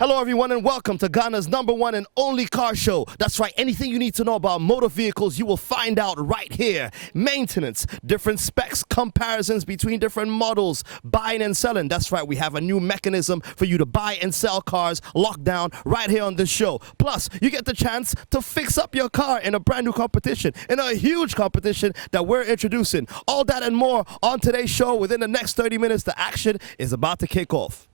Hello everyone and welcome to Ghana's #1 and only car show. That's right, anything you need to know about motor vehicles you will find out right here. Maintenance, different specs, comparisons between different models, buying and selling. That's right, we have a new mechanism for you to buy and sell cars locked down right here on this show. Plus, you get the chance to fix up your car in a brand new competition, in a huge competition that we're introducing. All that and more on today's show. Within the next 30 minutes, the action is about to kick off.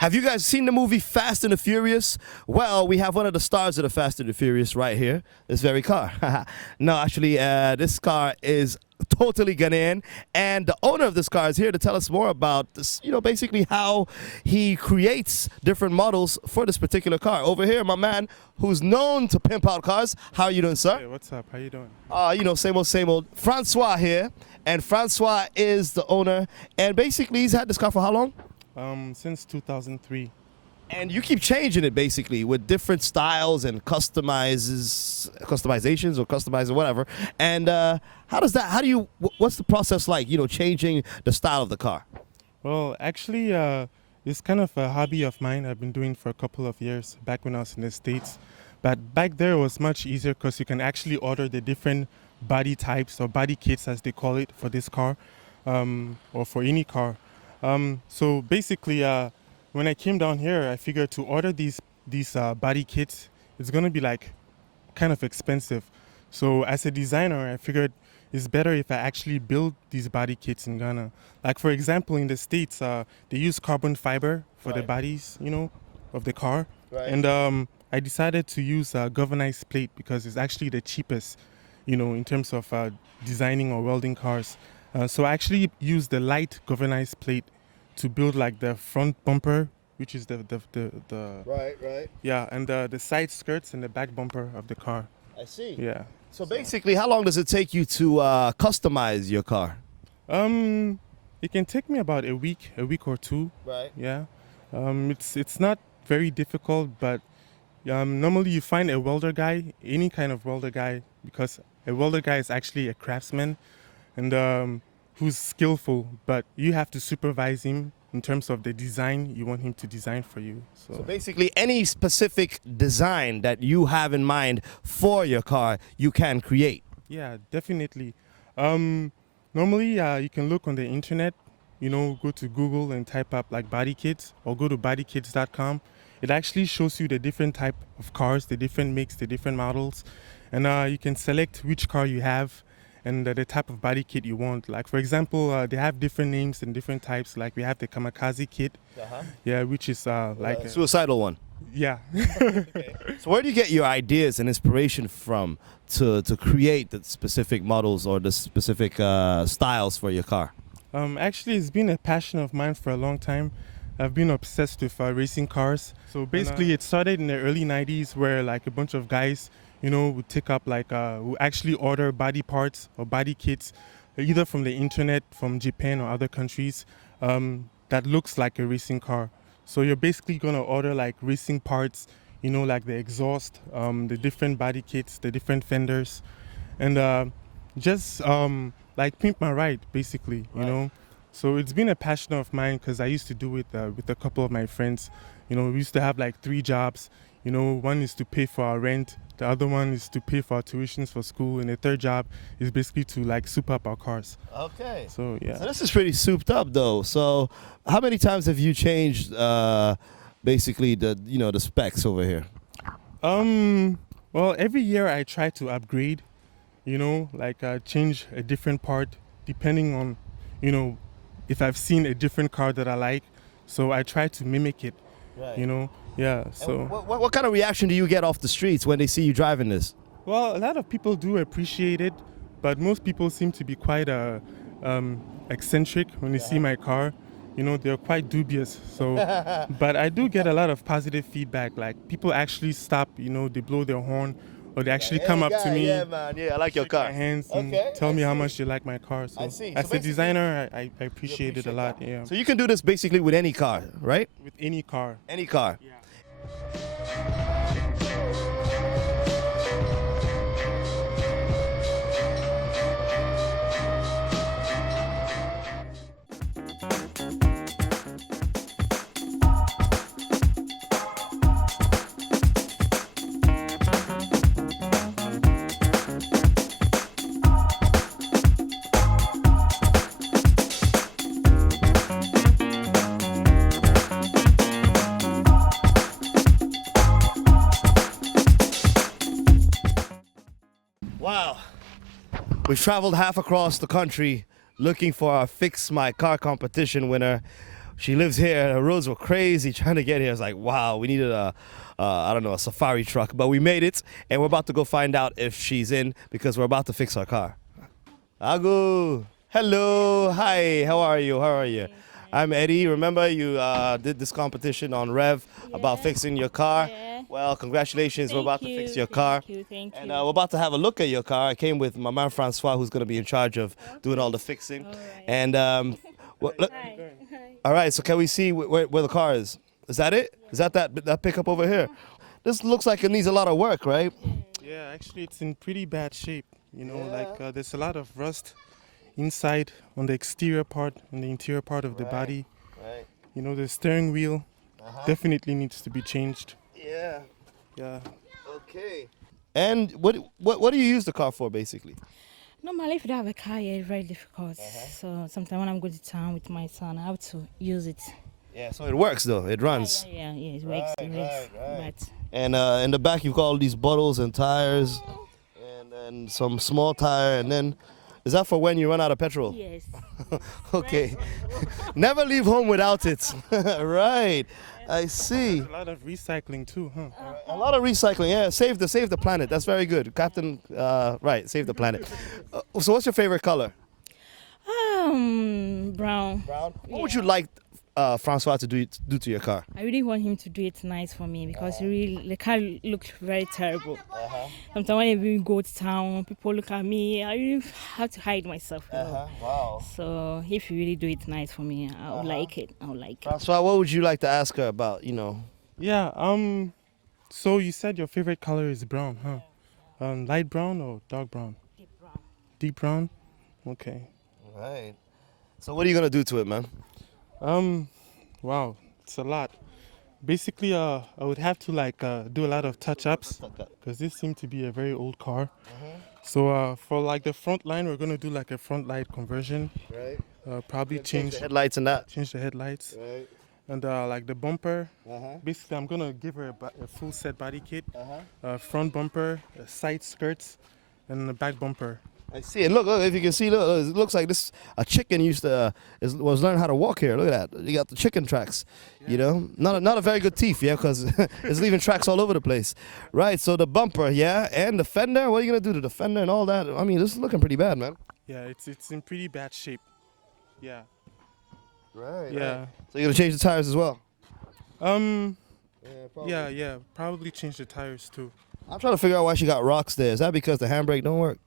Have you guys seen the movie Fast and the Furious? Well, we have one of the stars of the Fast and the Furious right here. This very car. No, actually, this car is totally Ghanaian, and the owner of this car is here to tell us more about this, basically how he creates different models for this particular car. Over here, my man who's known to pimp out cars. How are you doing, sir? Hey, what's up? How you doing? Same old, same old. Francois here, and Francois is the owner, and basically he's had this car for how long? Since 2003. And you keep changing it basically with different styles and customizations or customizing whatever. And what's the process like, changing the style of the car? Well, actually, it's kind of a hobby of mine I've been doing for a couple of years back when I was in the States. But back there it was much easier because you can actually order the different body types or body kits as they call it for this car or for any car. So basically, when I came down here, I figured to order these body kits, it's going to be like kind of expensive. So as a designer, I figured it's better if I actually build these body kits in Ghana. Like for example, in the States, they use carbon fiber for the bodies, of the car. Right. And I decided to use galvanized plate because it's actually the cheapest, in terms of designing or welding cars. So I actually used the light galvanized plate to build like the front bumper, which is the Right. yeah, and the side skirts and the back bumper of the car. I see. Yeah. So basically, how long does it take you to customize your car? It can take me about a week or two. Right. Yeah. It's not very difficult, but normally you find a welder guy, any kind of welder guy, because a welder guy is actually a craftsman. And who's skillful, but you have to supervise him in terms of the design you want him to design for you. So basically, any specific design that you have in mind for your car, you can create. Yeah, definitely. Normally, you can look on the internet, go to Google and type up like body kits or go to bodykits.com. It actually shows you the different type of cars, the different makes, the different models. And you can select which car you have and the type of body kit you want. Like for example, they have different names and different types. Like we have the kamikaze kit, yeah, which is like a suicidal one. Yeah. Okay. So where do you get your ideas and inspiration from to create the specific models or the specific styles for your car? Actually, it's been a passion of mine for a long time. I've been obsessed with racing cars. So basically, it started in the early 90s where like a bunch of guys would take up like, who actually order body parts or body kits, either from the internet, from Japan or other countries, that looks like a racing car. So you're basically gonna order like racing parts, like the exhaust, the different body kits, the different fenders, and just like pimp my ride, basically, you know. So it's been a passion of mine because I used to do it with a couple of my friends. We used to have like 3 jobs. One is to pay for our rent, the other one is to pay for our tuitions for school, and the third job is basically to like soup up our cars. Okay. So yeah. So this is pretty souped up though. So how many times have you changed basically the specs over here? Well, every year I try to upgrade, like change a different part depending on, if I've seen a different car that I like. So I try to mimic it, Right. Yeah, so. What kind of reaction do you get off the streets when they see you driving this? Well, a lot of people do appreciate it, but most people seem to be quite eccentric when they see my car. They're quite dubious. So, but I do get a lot of positive feedback. Like people actually stop, they blow their horn, or they actually come up to me. Yeah, man. Yeah, I like your car. My hands and tell me how much they like my car. So I see. As a designer, I appreciate it a lot. Yeah. So you can do this basically with any car, right? With any car. Any car. Yeah. We've traveled half across the country looking for our Fix My Car competition winner. She lives here. The roads were crazy trying to get here. It's like, wow, we needed I don't know, a safari truck, but we made it, and we're about to go find out if she's in because we're about to fix our car. Agu, hello, hi, how are you? How are you? I'm Eddie. Remember you did this competition on REV about fixing your car? Yeah. Well, congratulations. We're about to fix your car. Thank you. And we're about to have a look at your car. I came with my man Francois, who's going to be in charge of doing all the fixing. All right. And look, Hi. all right, so can we see where the car is? Is that it? Is that pickup over here? This looks like it needs a lot of work, right? Yeah, actually, it's in pretty bad shape. You know, like there's a lot of rust inside on the exterior part and the interior part of the body. Right. You know, the steering wheel definitely needs to be changed. Yeah. Yeah. Okay. And what do you use the car for, basically? Normally, if you don't have a car, yeah, it's very difficult. So sometimes when I'm going to town with my son, I have to use it. Yeah. So it works though. It runs. Yeah, it works. Right. But And in the back, you've got all these bottles and tires, and then some small tire, and then. Is that for when you run out of petrol? yes. Okay. Never leave home without it. Right. I see. A lot of recycling too, huh? A lot of recycling. Yeah. Save the planet. That's very good, Captain. Right. Save the planet. So, what's your favorite color? Brown. Brown. What would you like Francois to do to your car? I really want him to do it nice for me because the car looks very terrible. Sometimes when we go to town, people look at me. I really have to hide myself. You know? Wow. So if you really do it nice for me, I would like it. I would like it. Francois, what would you like to ask her about? You know. Yeah. So you said your favorite color is brown, huh? Light brown or dark brown? Deep brown. Deep brown. Okay. Right. So what are you gonna do to it, man? Wow, it's a lot. Basically, I would have to do a lot of touch-ups because this seems to be a very old car. So for like the front line, we're gonna do like a front light conversion. Right. Probably Change the headlights and that. change the headlights Right. and like the bumper. Basically, I'm gonna give her a full set body kit, front bumper, side skirts, and the back bumper. I see it. Look, if you can see, look, it looks like this. A chicken was learning how to walk here. Look at that. You got the chicken tracks. You know, not a very good teeth, yeah, because it's leaving tracks all over the place. Right. So the bumper, yeah, and the fender. What are you gonna do to the fender and all that? I mean, this is looking pretty bad, man. Yeah, it's in pretty bad shape. Yeah. Right. Yeah. So you're gonna change the tires as well. Yeah. Probably change the tires too. I'm trying to figure out why she got rocks there. Is that because the handbrake don't work?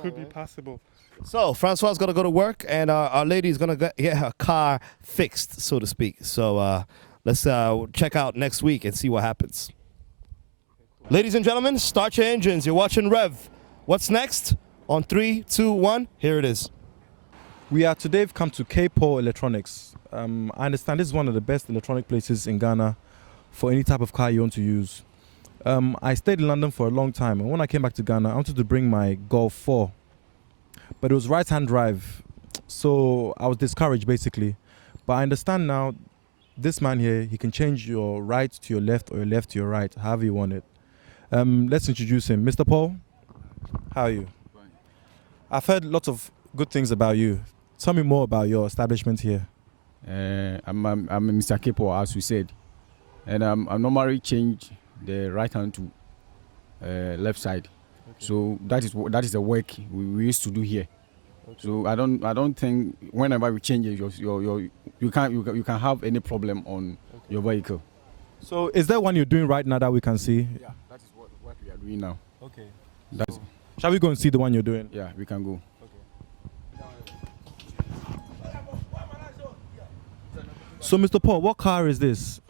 Could be possible. So Francois is gonna go to work, and our lady is gonna get her car fixed, so to speak. So let's check out next week and see what happens. Ladies and gentlemen, start your engines. You're watching REV. What's next? On 3, 2, 1. Here it is. We are today come to K-Pole Electronics. I understand this is one of the best electronic places in Ghana for any type of car you want to use. I stayed in London for a long time, and when I came back to Ghana, I wanted to bring my Golf 4, but it was right-hand drive, so I was discouraged basically. But I understand now, this man here, he can change your right to your left or your left to your right, however you want it. Let's introduce him. Mr. Paul, how are you? Fine. I've heard lots of good things about you. Tell me more about your establishment here. I'm Mr. Kepo, as we said, and I normally change the right hand to left side. Okay. So that is the work we used to do here. Okay. So I don't think whenever we change it, you can have any problem on your vehicle. So is there one you're doing right now that we can see? Yeah, that is what we are doing now. Okay. That's Shall we go and see the one you're doing? Yeah, we can go. So, Mr. Paul, what car is this?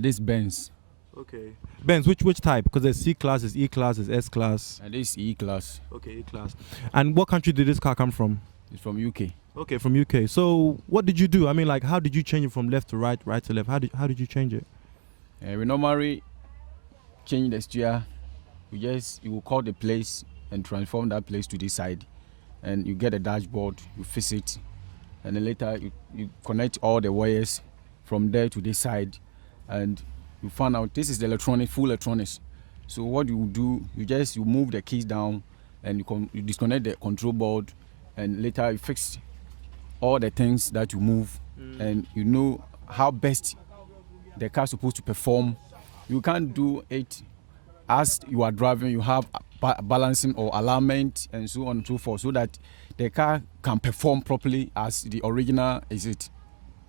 This Benz. Okay. Benz, which type? Because there's C-Class, there's E-Class, there's S-Class. This E-Class. Okay, E-Class. And what country did this car come from? It's from UK. Okay, from UK. So, what did you do? I mean, like, how did you change it from left to right, right to left? How did you change it? We normally change the steer. You will call the place and transform that place to this side, and you get a dashboard, you fix it, and then later you connect all the wires from there to this side, and you find out this is the full electronics. So what you do, you move the keys down, and you disconnect the control board, and later you fix all the things that you move, and you know how best the car is supposed to perform. You can't do it as you are driving. You have balancing or alignment and so on and so forth, so that the car can perform properly as the original is it.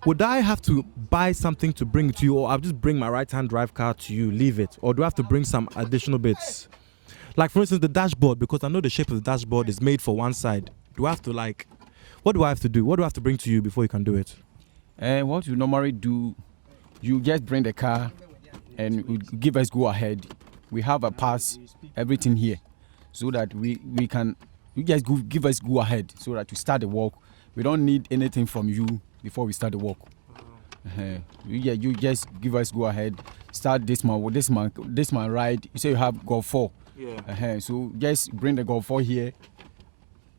Would I have to buy something to bring it to you, or I'll just bring my right-hand drive car to you, leave it? Or do I have to bring some additional bits? Like, for instance, the dashboard, because I know the shape of the dashboard is made for one side. Do I have to, like, what do I have to do? What do I have to bring to you before you can do it? What you normally do, you just bring the car and you give us go ahead. We have a pass, everything here, so that we can, you just give us go ahead so that we start the work. We don't need anything from you before we start the work. You just give us go ahead, start this man ride. You say you have Golf 4. Yeah. So just bring the Golf 4 here.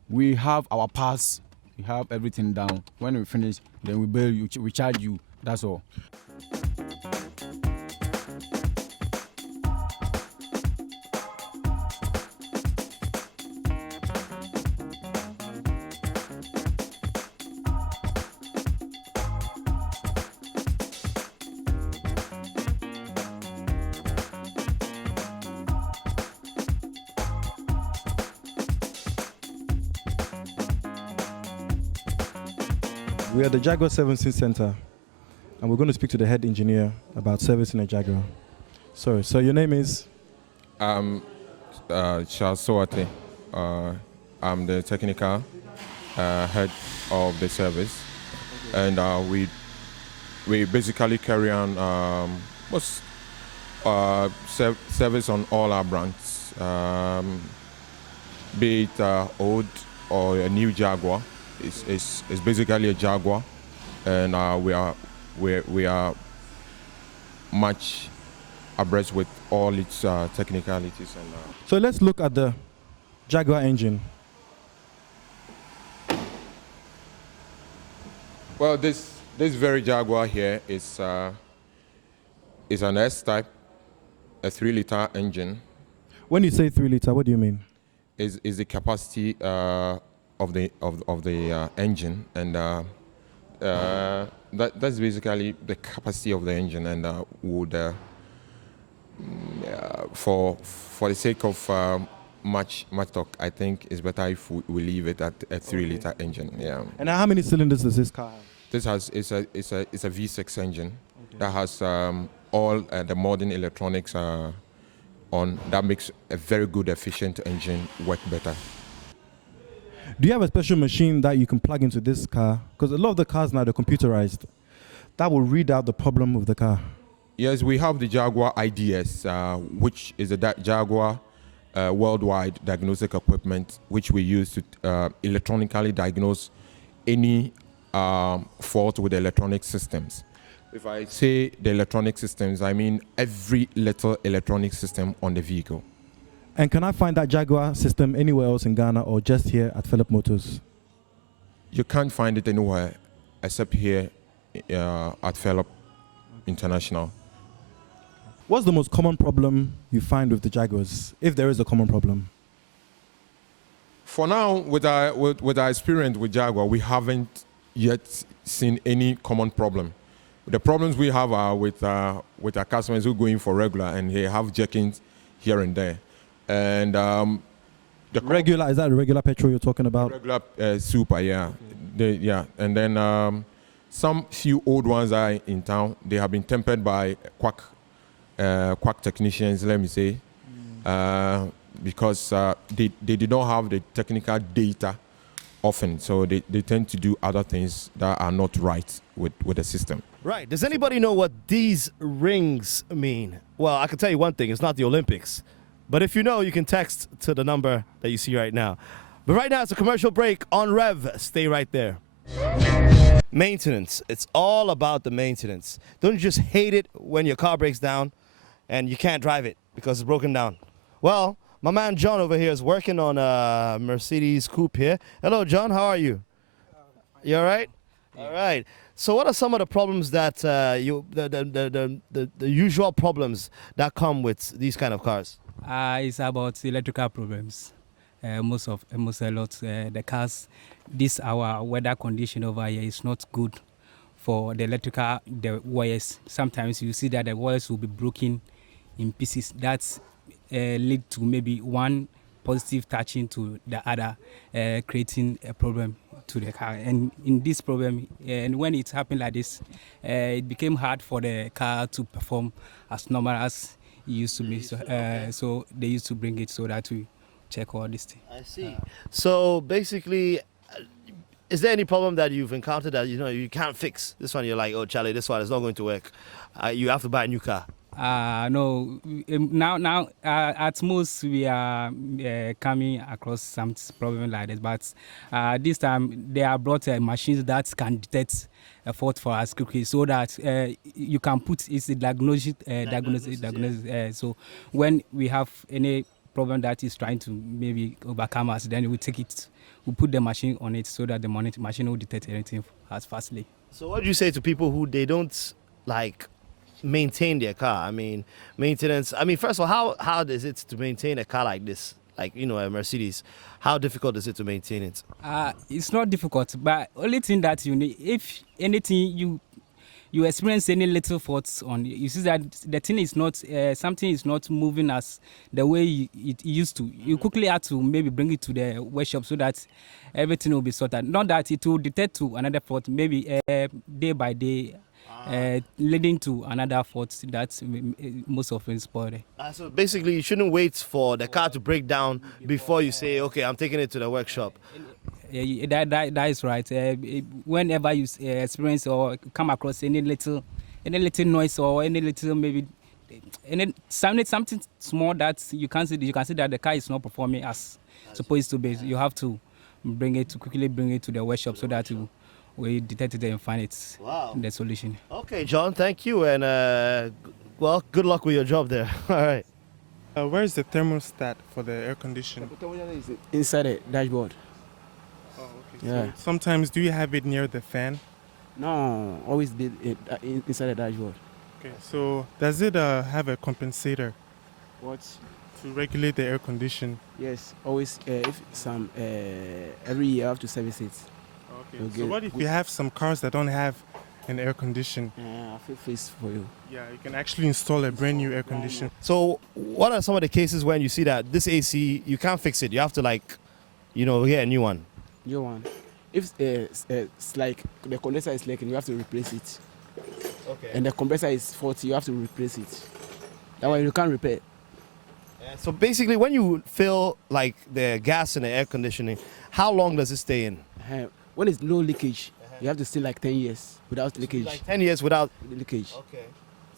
We have our pass, we have everything down. When we finish, then we bill you, we charge you. That's all. We are at the Jaguar Servicing Center, and we're going to speak to the head engineer about servicing a Jaguar. Sorry, so your name is? Charles Soate. I'm the technical head of the service, and we basically carry on service on all our brands, be it old or a new Jaguar. It's basically a Jaguar, and we are much abreast with all its technicalities. And So let's look at the Jaguar engine. well, this very Jaguar here is an S-type, a 3-liter engine. When you say 3 liter, what do you mean? Is the capacity of the engine, and that's basically the capacity of the engine, and would for the sake of much talk, I think it's better if we leave it at a 3-liter engine. Yeah. And how many cylinders does this car have? This it's a V6 engine that has all the modern electronics on. That makes a very good, efficient engine work better. Do you have a special machine that you can plug into this car? Because a lot of the cars now, they're computerized. That will read out the problem of the car. Yes, we have the Jaguar IDS, which is a Jaguar worldwide diagnostic equipment, which we use to electronically diagnose any fault with the electronic systems. If I say the electronic systems, I mean every little electronic system on the vehicle. And can I find that Jaguar system anywhere else in Ghana, or just here at Philip Motors? You can't find it anywhere except here at Philip International. What's the most common problem you find with the Jaguars, if there is a common problem? For now, with our experience with Jaguar, we haven't yet seen any common problem. The problems we have are with our customers who go in for regular and they have check-ins here and there. And the regular, is that the regular petrol you're talking about? Regular super, yeah. Okay. And then some few old ones are in town. They have been tempered by quack technicians, let me say, because they did not have the technical data often, so they tend to do other things that are not right with the system. Right. Does anybody know what these rings mean? Well, I can tell you one thing. It's not the Olympics. But if you know, you can text to the number that you see right now. But right now, it's a commercial break on REV. Stay right there. Maintenance. It's all about the maintenance. Don't you just hate it when your car breaks down and you can't drive it because it's broken down? Well, my man John over here is working on a Mercedes coupe here. Hello, John. How are you? You all right? Yeah. All right. So what are some of the problems that the usual problems that come with these kind of cars? It's about electrical problems. most a lot. The cars, this our weather condition over here is not good for the electrical the wires. Sometimes you see that the wires will be broken in pieces. That's lead to maybe one positive touching to the other, creating a problem to the car. And in this problem, and when it happened like this, it became hard for the car to perform as normal as it used to be. So they used to bring it so that we check all this thing. I see. So basically, is there any problem that you've encountered that you can't fix? This one you're like, oh Charlie, this one is not going to work. You have to buy a new car. No. Now, at most we are coming across some problem like this, but this time they have brought machines that can detect a fault for us quickly, so that you can put it's a diagnosis. So when we have any problem that is trying to maybe overcome us, then we take it, we put the machine on it so that the machine will detect anything as fastly. So what do you say to people who they don't like maintain their car? I mean, maintenance. I mean, first of all, how is it to maintain a car like this? Like, a Mercedes. How difficult is it to maintain it? It's not difficult, but only thing that you need, if anything you experience any little faults on, you see that the thing is not, something is not moving as the way it used to. You quickly have to maybe bring it to the workshop so that everything will be sorted. Not that it will detect to another fault, maybe day by day, leading to another fault that most often spoiled. So basically, you shouldn't wait for the car to break down before you say, okay, I'm taking it to the workshop. That is right. Whenever you experience or come across any little noise or any little maybe something small that you can see that the car is not performing as supposed to be, you have to quickly bring it to the workshop so that we detect it and find it. Wow. The solution. Okay, John, thank you, and well, good luck with your job there. All right. Where is the thermostat for the air conditioner? Inside the dashboard. Oh, okay. Yeah. So sometimes do you have it near the fan? No, always be inside the dashboard. Okay. So does it have a compensator What? to regulate the air condition? Yes, always. If some every year I have to service it. Okay. Okay. So what if you have some cars that don't have an air condition? I feel face for you. Yeah, you can actually install a brand new air conditioner. So what are some of the cases when you see that this AC, you can't fix it? You have to get a new one. New one. If it's like the condenser is leaking, you have to replace it. Okay. And the compressor is faulty, you have to replace it. That way you can't repair. So basically, when you fill like the gas in the air conditioning, how long does it stay in? When it's no leakage, you have to stay like 10 years without leakage. Like 10 years without leakage. Okay.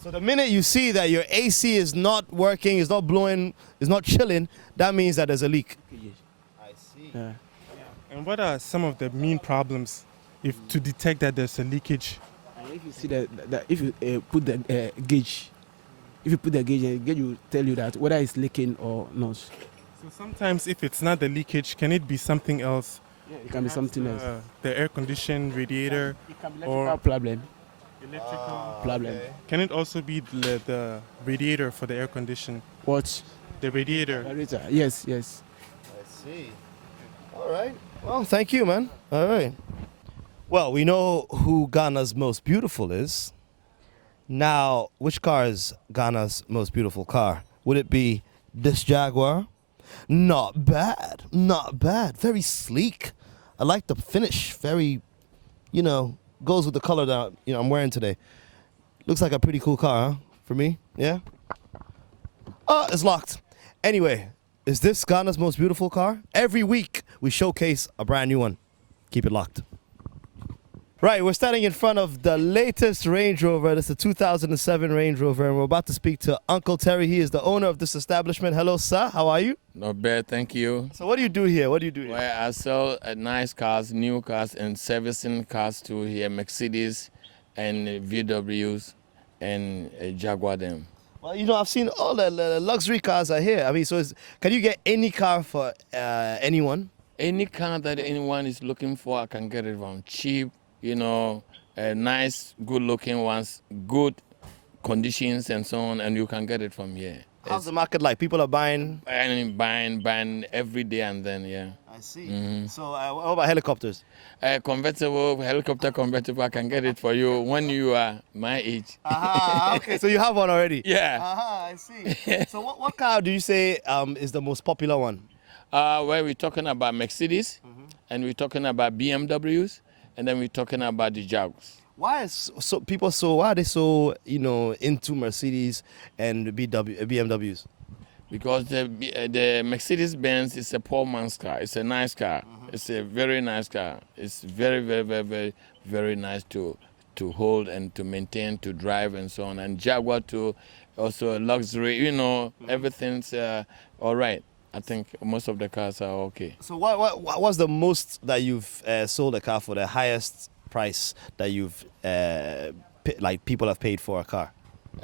So the minute you see that your AC is not working, is not blowing, is not chilling, that means that there's a leak. I see. Yeah. And what are some of the main problems to detect that there's a leakage? And if you see that if you put the gauge, the gauge will tell you that whether it's leaking or not. So sometimes if it's not the leakage, can it be something else? Yeah, it can be something else. The air condition, radiator, It can be or electrical problem. electrical Problem. Can it also be the radiator for the air condition? What? The radiator. Radiator. Yes. I see. All right. Well, thank you, man. All right. Well, we know who Ghana's most beautiful is. Now, which car is Ghana's most beautiful car? Would it be this Jaguar? Not bad. Not bad. Very sleek. I like the finish. Very, goes with the color that I'm wearing today. Looks like a pretty cool car, huh? For me, yeah. Oh, it's locked. Anyway, is this Ghana's most beautiful car? Every week we showcase a brand new one. Keep it locked. Right, we're standing in front of the latest Range Rover. This is a 2007 Range Rover, and we're about to speak to Uncle Terry. He is the owner of this establishment. Hello, sir. How are you? Not bad, thank you. So what do you do here? Well, I sell nice cars, new cars, and servicing cars to here, Mercedes and VWs and Jaguar them. Well, I've seen all the luxury cars are here. I mean, can you get any car for anyone? Any car that anyone is looking for, I can get it from cheap, nice, good-looking ones, good conditions and so on, and you can get it from here. How's the market like? People are buying. Buying every day and then, yeah. I see. So what about helicopters? Convertible, helicopter convertible, I can get it for you when you are my age. Okay, so you have one already? Yeah. I see. So what car do you say is the most popular one? Well, we're talking about Mercedes, and we're talking about BMWs, and then we're talking about the Jaguars. Why are they so into Mercedes and BMWs? Because the Mercedes Benz is a poor man's car. It's a nice car. It's a very nice car. It's very, very, very, very, very nice to hold and to maintain, to drive and so on. And Jaguar too, also a luxury. Everything's all right. I think most of the cars are okay. So what's the most that you've sold a car for, the highest price that you've people have paid for a car?